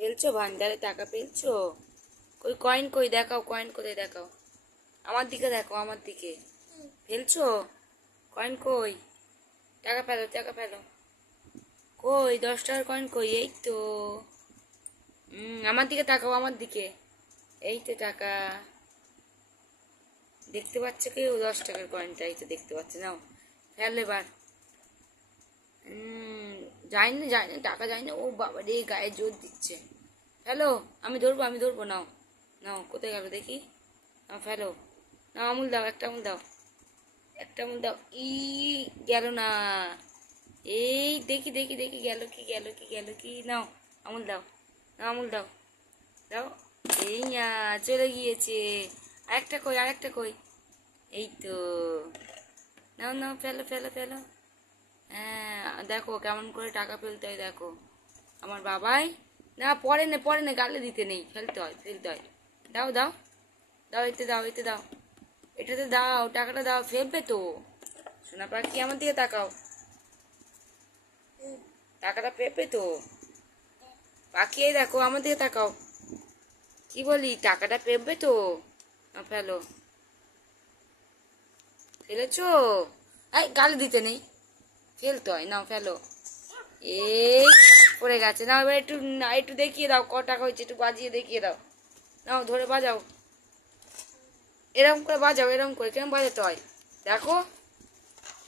ফেলছো ভান্ডারে টাকা ফেলছো? কই কয়েন কই দেখাও, কয়েন কোথায় দেখাও, আমার দিকে দেখো, আমার দিকে ফেলছো কয়েন কই? টাকা ফেলো, টাকা ফেলো, কই 10 টাকার কয়েন কই? এই তো আমার দিকে তাকাও, আমার দিকে, এই তো টাকা দেখতে পাচ্ছ কেউ? 10 টাকার কয়েনটা এই তো দেখতে পাচ্ছে, নাও ফেল এবার। যাই না, যাই না, টাকা যায় না। ও বাবা রে, গায়ে জোর দিচ্ছে। ফেলো, আমি ধরবো, আমি ধরবো, নাও নাও, কোথায় গেল দেখি, নাও ফেলো, নাও আমুল দাও, একটা আমুল দাও, একটা আমুল দাও। ই গেল না, এই দেখি দেখি দেখি, গেল কি, গেল কি, গেল কি, নাও আমুল দাও, নাও আমুল দাও, দাও। এই না, চলে গিয়েছে। আরেকটা কই, আরেকটা কই? এই তো, নাও নাও, ফেলো ফেলো ফেলো। হ্যাঁ দেখো কেমন করে টাকা ফেলতে হয়, দেখো আমার বাবাই। না পরে না, পরে না, গালে দিতে নেই, ফেলতে হয়, ফেলতে হয়। দাও দাও দাও, এতে দাও, এতে দাও, এটাতে দাও, টাকাটা দাও, ফেলবে তো। সোনা পাখি আমার দিকে তাকাও, টাকাটা পেপে তো। পাখি এই দেখো, আমার দিকে তাকাও, কি বলি, টাকাটা পেপবে তো। ফেলো, ফেলেছো? এই গালে দিতে নেই, ফেলতে হয়, নাও ফেলো। এই পড়ে গেছে, নাও এবার একটু, না একটু দেখিয়ে দাও ক টাকা হয়েছে, একটু বাজিয়ে দেখিয়ে দাও, নাও ধরে বাজাও, এরকম করে বাজাও, এরকম করে কেমন বাজাতে হয় দেখো,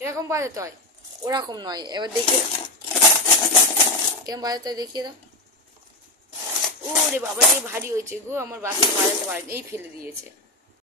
এরকম বাজাতে হয়, ওরকম নয়, এবার দেখিয়ে দাও কেমন বাজাতে হয়, দেখিয়ে দাও। ওরে বাবা রে, ভারী হয়েছে গো, আমার বাচ্চা বাজাতে পারেনি, এই ফেলে দিয়েছে।